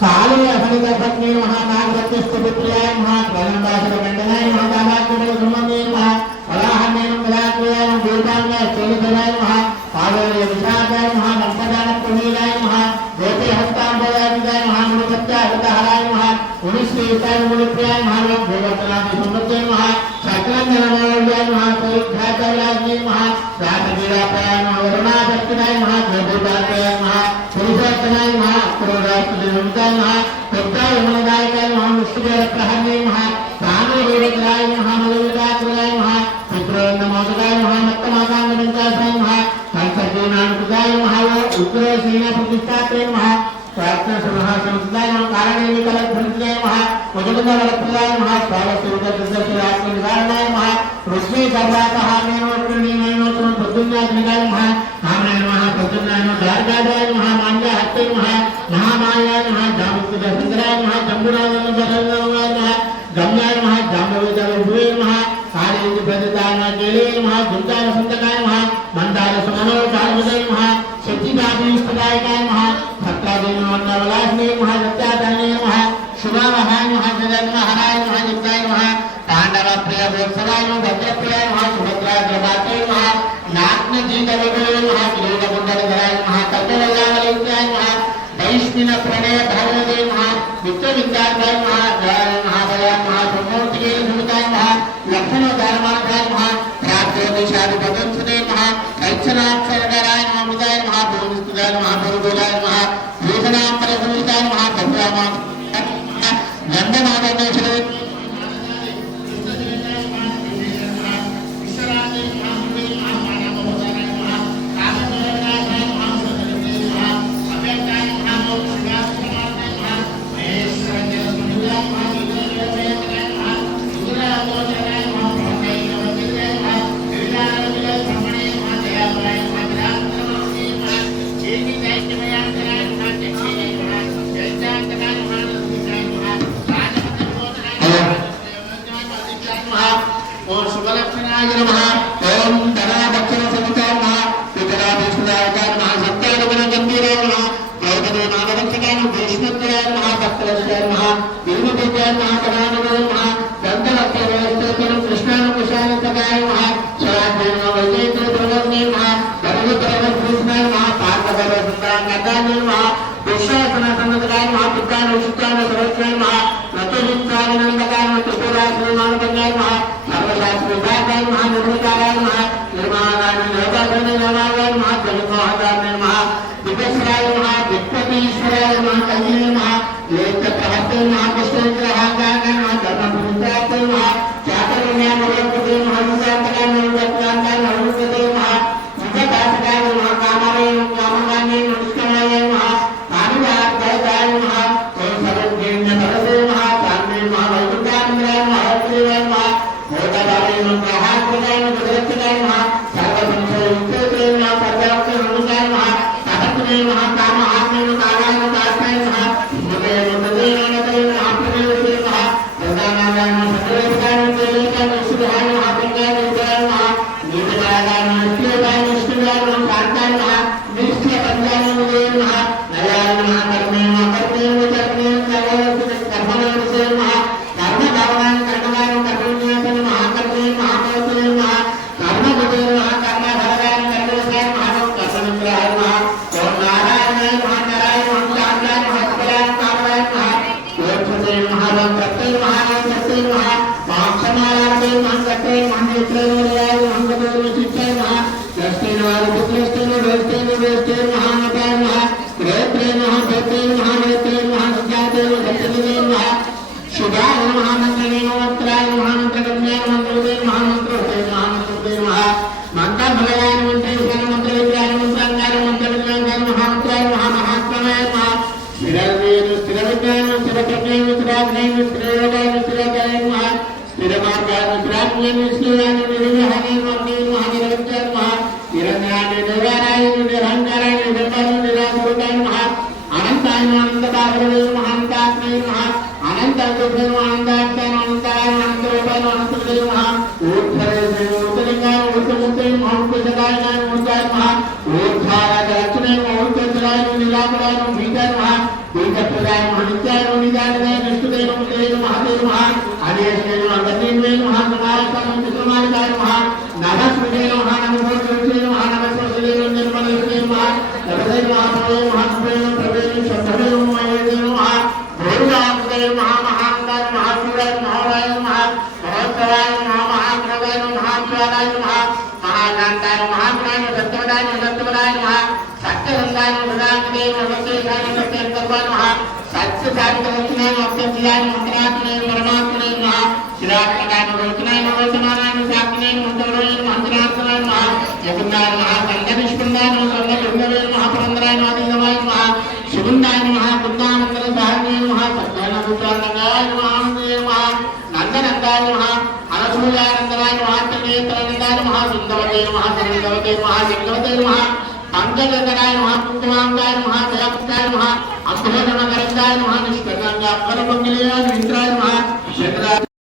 కాళీ అహనిత పత్ని మహానాగరత్యస్థిత్యాయ మహాప్రణంబాసుర మండలాయ సుమందే మహా వరాహమేన కళాక్రియాయ దీపాంగ చోళితరాయ మహా పాదోయ విశాఖాయ మహా నంపదాన ప్రవీరాయ మహా గోపి హస్తాంబరాయ మహా మునిపత్యాహరాయ మహా మునిశ్రీతాయ మునిప్రియాయ మహా దేవతనాథ సమృద్ధాయ మహా సకలంజనమౌళ్యాయ మహా పరిఘాతరాజ్ఞే మహా రాతవీరాపాయ మహా వరుణాశక్తినాయ మహా दुर्गाय नमः दुर्गाय मनोदायकाय नमः मुष्टिदेव प्रहरणे नमः प्राणोदेवकराय नमः मनोविकासराय नमः पुत्रेन्द्र मोदकाय नमः मत्तमाकान्तकाय नमः पंचजीर्णानुकृताय नमः उग्र सेना प्रतिष्ठात्रे नमः प्रार्थना सुरः संसदाय नमः कारणे विकलभ्रंतये नमः मुदुगमलप्रदाय नमः स्वावस्वरूपदशसुरात्मनिवारणाय नमः रुष्मे सर्वातः मेनो कृणीनयनो तुम प्रद्युम्नाग्निदाय नमः कामना नमः पतनाय नमः गार्गादाय नमः माल्या हत्ते नमः महामाया नमः जामुकुदा सुंदराय नमः जम्बुराय नमः बलनाय नमः गमनाय नमः जाम्बवेदाय भूये नमः कालेन्द्र भजताय नमः केले नमः गुंताय सुंदकाय नमः मंदार समानो पार्वदाय नमः शक्तिदाय स्तदायकाय नमः भक्तादि नमः नवलासने नमः दत्तादाय नमः शुभावहाय नमः जगन्महाराय नमः नित्याय नमः तांडव प्रिय वेत्सलाय नमः भद्रप्रिय नमः सुभद्राय प्रभाते మహా నాత్మ జీతవే మహా కిరీట కుండలధరాయ మహా కల్పవల్లావలిత్యాయ మహా వైష్ణవ ప్రణయ భాగవతే మహా విశ్వ విద్యార్థాయ మహా జయాయ మహాభయ మహా బ్రహ్మూర్తికే సుమితాయ మహా లక్షణ ధర్మార్థాయ మహా ప్రాప్తోదిశాది భగవంతుడే మహా కైచ్చనాక్షరకరాయ మహామృతాయ మహా భూమిస్తుదాయ మహా భూగోళాయ మహా భూషణాంబర సంహితాయ మహా భద్రామ గంధమాదేశ్వర ఓం Amen. సతే నమః నేత్రేయ నమః గోవింద చిత్తాయ నమః లక్ష్మీ నమః పుత్రస్తే నమః వేస్తే నమః వేస్తే నమః నపాయ నమః రేత్రే సత్యమే శుభాయ మంత్రే నమః నిర్వహణ నమస్తేర్గర్వాయ నమ సత్యసారితవత్నాయ అత్యంతాయ మంత్రాత్మనే పరమాత్మనే నమ శిరాత్మకాయ నమోత్నాయ నమోత్తమానాయ శాక్తినే మంత్రాయ మంత్రాత్మనాయ నమ యగుండాయ నమ సంగ నిష్కుందాయ నమ సంగ లింగవే నమ పురందరాయ నమ దిగవాయ నమ శివుండాయ నమ కుందానందన సాహనే నమ సత్యాన పుత్రానందాయ నమ ఆనందే నమ నందనందాయ నమ అనసూయానందనాయ నమ త్రినేత్రానందాయ సుందవతే నమ సర్వదవతే నమ సింగవతే నమ పంచగతరాయ మహా కుంకుమాంగాయ మహా దయాపుత్రాయ మహా అగ్రహణ గరంగాయ మహా నిష్కరణాంగా పరమంగళయాయ మిత్రాయ మహా శంకరాయ